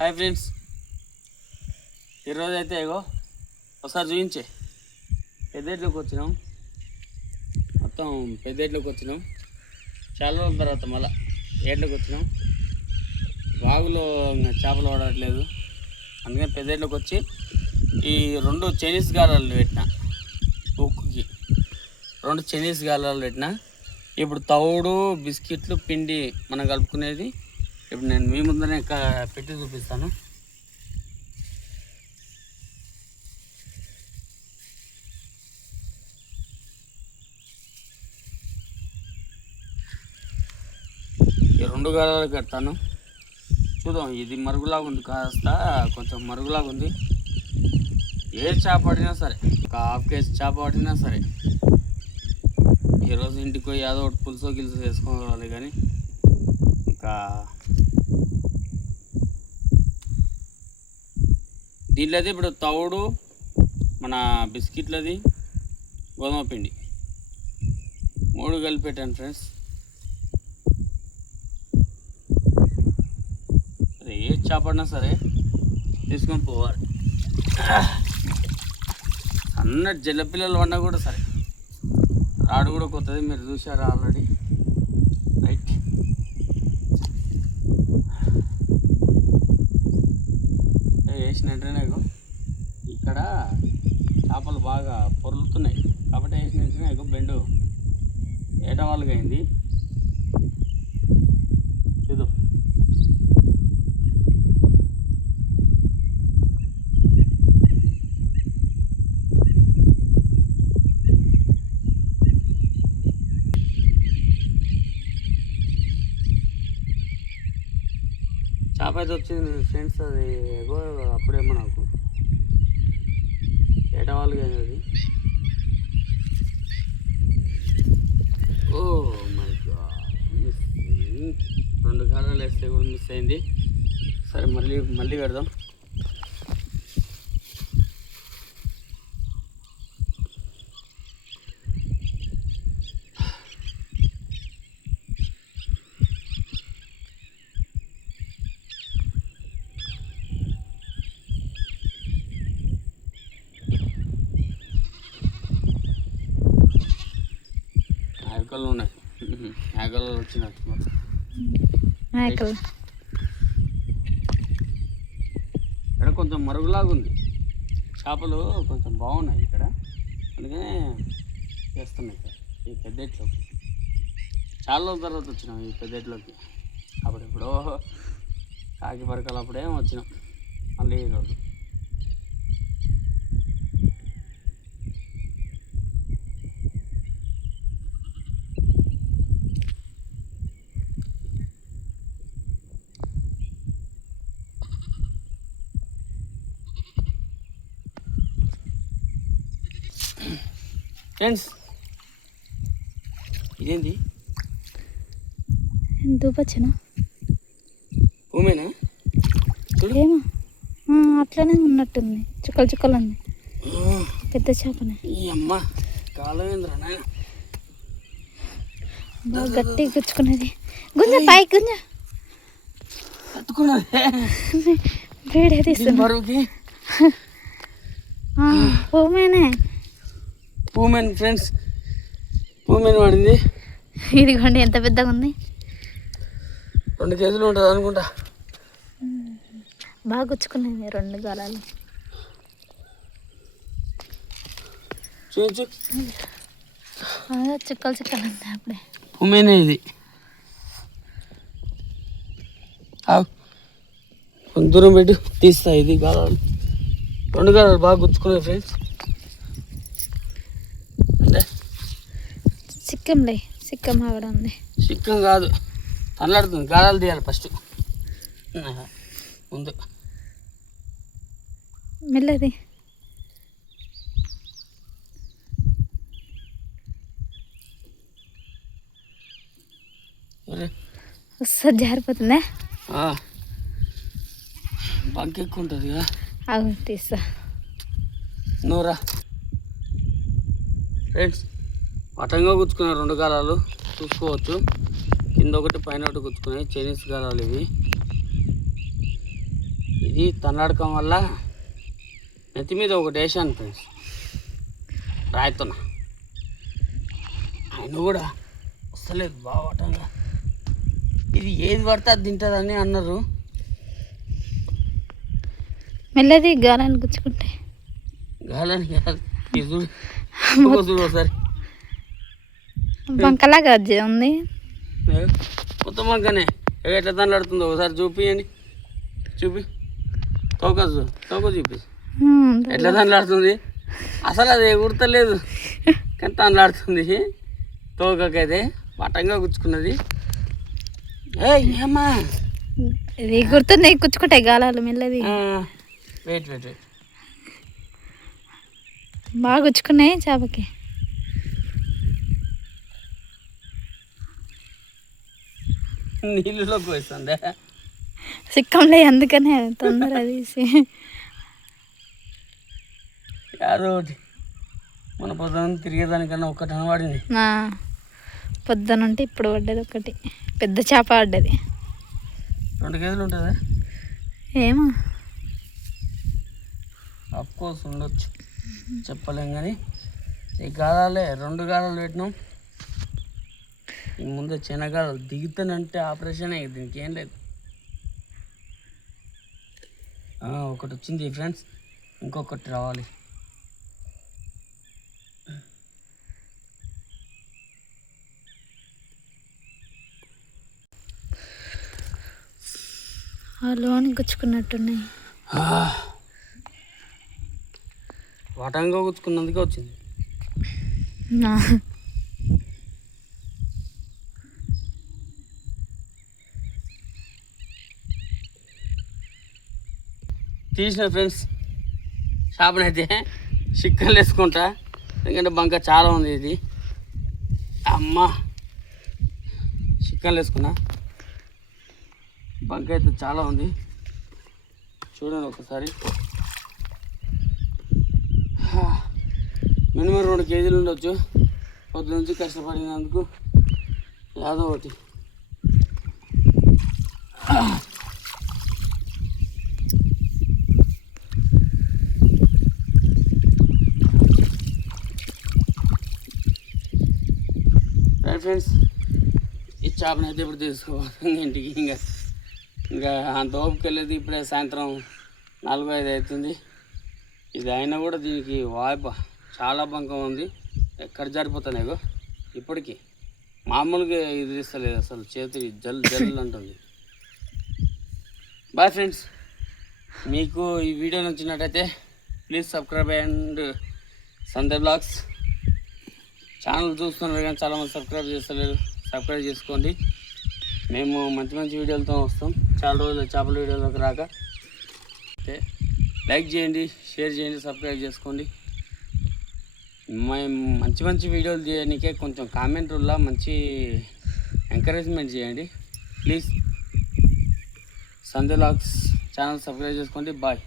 Hi friends, ఈరోజు అయితే ఇగో ఒకసారి చూపించే పెద్దేట్లోకి వచ్చినాం. మొత్తం పెద్దేట్లోకి వచ్చినాం. చాలా రోజుల తర్వాత మళ్ళీ ఏట్లోకి వచ్చినాం. వాగులో చేపలు పడట్లేదు, అందుకని పెద్దేట్లోకి వచ్చి ఈ 2 చైనీస్ గాలాలు పెట్టిన. ఉక్కుకి 2 చైనీస్ గాలాలు పెట్టిన. ఇప్పుడు తవుడు బిస్కెట్లు పిండి మనం కలుపుకునేది ఇప్పుడు నేను మీ ముందరే పెట్టి చూపిస్తాను. ఈ 2 గాలాలు కడతాను. చూద్దాం, ఇది మరుగులాగా ఉంది, కాస్త కొంచెం మరుగులాగా ఉంది. ఏ చేప పడినా సరే, ఒక ½ కేజీ చేప పడినా సరే ఈరోజు ఇంటికి పోయి ఏదో ఒకటి పులుసో గిలుసో చేసుకోవాలి. కానీ ఇంకా దీంట్లోది ఇప్పుడు తవుడు, మన బిస్కెట్లది, గోధుమ పిండి 3 కలిపి పెట్టాను ఫ్రెండ్స్. సరే, ఏ చేపడినా సరే తీసుకొని పోవాలి. అన్న జల్లపిల్లలు వండా కూడా సరే, రాడు కూడా కొత్తది, మీరు చూసారా ఆల్రెడీ. రైట్, వేసినట్టునే ఇక్కడ చేపలు బాగా పొరులుతున్నాయి కాబట్టి వేసినట్టునే బెండు ఏట వాళ్ళకి అయింది. చూద్దాం. చేప అయితే వచ్చింది ఫ్రెండ్స్. అది అప్పుడేమో నాకు ఏటవాళ్ళుగా అది. Oh my god, miss. 2 గాలాలు వేస్తే కూడా మిస్ అయింది. సరే, మళ్ళీ పెడదాం. ఆకలు ఉన్నాయి, ఆకలు వచ్చినట్టు ఇక్కడ కొంచెం మరుగులాగా ఉంది. చేపలు కొంచెం బాగున్నాయి ఇక్కడ, అందుకనే చేస్తున్నాయి ఇక్కడ ఈ పెద్దేట్లోకి. చాలా రోజుల తర్వాత వచ్చినాం ఈ పెద్దేట్లోకి. అప్పుడెప్పుడో కాకి పరకలు అప్పుడేమో వచ్చినాం, మళ్ళీ ఈరోజు. ఫ్రెండ్స్, ఇదేంటి దూపచ్చనా? భూమేనా? ఏమో అట్లనే ఉన్నట్టుంది, చుక్కలు చుక్కలు ఉంది. పెద్ద చేపనే. ఈ అమ్మ కాలమేంద్రా బాగా గట్టిగా గుచ్చుకున్నది. గుంజ పైకి గుంజ వేడే తీసుకుని. భూమేనే, పూమెన్ ఫ్రెండ్స్, పూమెన్ పడింది. ఇదిగోండి ఎంత పెద్దగా ఉంది. 2 కేజీలు ఉంటుంది అనుకుంటా. బాగా గుచ్చుకున్నాయి 2 గాలాలు. చూచు, చుక్కలు చుక్కలు ఉంది అప్పుడే. పూమెనే ఇది. కొంచెం దూరం పెట్టి తీస్తా. ఇది గాలాలు, 2 గాలాలు బాగా గుచ్చుకున్నాయి ఫ్రెండ్స్. అంటే సిక్కం ఆగడ ఉంది. సిక్కం కాదు, తనలాడుతుంది. గాలాలు తీయాలి ఫస్ట్ ముందు. మెల్లది. వస్తుంది, జారిపోతుందా? బంక్ ఎక్కువ ఉంటుంది కదా. అవి తీస్తా, నూరా. ఫ్రెండ్స్, పటంగా గుచ్చుకున్న 2 గాలాలు చూసుకోవచ్చు. కింద ఒకటి పైన ఒకటి గుచ్చుకున్నాయి. చైనీస్ గాలాలు ఇవి. ఇది తనలాడకం వల్ల నెత్తి మీద ఒకటి వేసాను ఫ్రెండ్స్, రాయితున్నా. ఆయన కూడా వస్తలేదు బావటంగా. ఇది ఏది పడితే అది తింటుందని అన్నారు. మెల్లది గాలాన్ని గుచ్చుకుంటే గాలని కాదు, ఇది చూడు ఒకసారి బంకలాగా ఉంది. మొత్తం బంకనే ఎట్లా తనలాడుతుందో ఒకసారి చూపియండి. చూపి తోక చూపి ఎట్లా తనలాడుతుంది. అసలు అది గుర్తలేదు కానీ తనలాడుతుంది. తోకకైతే పటంగా గుచ్చుకున్నది. ఏమ్మా ఇది గుర్తుంది, గుచ్చుకుంటాయి గాలాలు మెల్లది. వెయిట్ బాగా గుచ్చుకున్నాయి చేపకి. నీళ్ళలోకి వేస్తుందే సిక్కంలే, అందుకనే తొందర తీసి. యాదో ఒకటి మన పొద్దున తిరిగేదానికన్నా ఒక్కటి అనవాడింది. పొద్దునంటే ఇప్పుడు పడ్డది ఒకటి పెద్ద చేప పడ్డది. 2 కేజీలు ఉంటుందా? ఏమో అఫ్కోర్స్ ఉండొచ్చు, చెప్పలేం. కానీ ఈ గాలాలే 2 గాలాలు పెట్టినాం. ఈ ముందే చిన్నగాలు దిగుతానంటే ఆపరేషన్ అయ్యింది, దీనికి ఏం లేదు. ఒకటి వచ్చింది ఫ్రెండ్స్, ఇంకొకటి రావాలి. లోని గుచ్చుకున్నట్టున్నాయి. వటంగా గుచ్చుకున్నందుకే వచ్చింది. తీసిన ఫ్రెండ్స్ చేపనైతే చిక్కలు వేసుకుంటా, ఎందుకంటే బంక చాలా ఉంది. ఇది అమ్మ చిక్కలు వేసుకున్నా, బంక అయితే చాలా ఉంది. చూడండి ఒకసారి, మినిమం 2 కేజీలు ఉండొచ్చు. పొద్దు నుంచి కష్టపడినందుకు యాదో ఒకటి. ఫ్రెండ్స్ ఈ చేపనైతే ఇప్పుడు తీసుకోవాలి ఇంటికి. ఇంకా అంత ఓపిక వెళ్ళేది. ఇప్పుడే సాయంత్రం 4-5 అవుతుంది. ఇది అయినా కూడా దీనికి వాయిప చాలా బంకం ఉంది. ఎక్కడ జారిపోతానేగో ఇప్పటికీ. మామూలుగా ఇది తీస్తలేదు అసలు, చేతి జల్ అంటుంది. బాయ్ ఫ్రెండ్స్, మీకు ఈ వీడియో నచ్చినట్టయితే ప్లీజ్ సబ్స్క్రైబ్ అండ్ సందే బ్లాగ్స్ ఛానల్ చూస్తున్నారు కానీ చాలామంది సబ్స్క్రైబ్ చేస్తలేరు. సబ్స్క్రైబ్ చేసుకోండి. మేము మంచి వీడియోలతో వస్తాం. చాలా రోజులు చేపల వీడియోలోకి రాక. లైక్ చేయండి, షేర్ చేయండి, సబ్స్క్రైబ్ చేసుకోండి. మేము మంచి వీడియోలు చేయడానికే కొంచెం కామెంట్లలో మంచి ఎంకరేజ్మెంట్ చేయండి ప్లీజ్. సందే బ్లాగ్స్ ఛానల్ సబ్స్క్రైబ్ చేసుకోండి. బాయ్.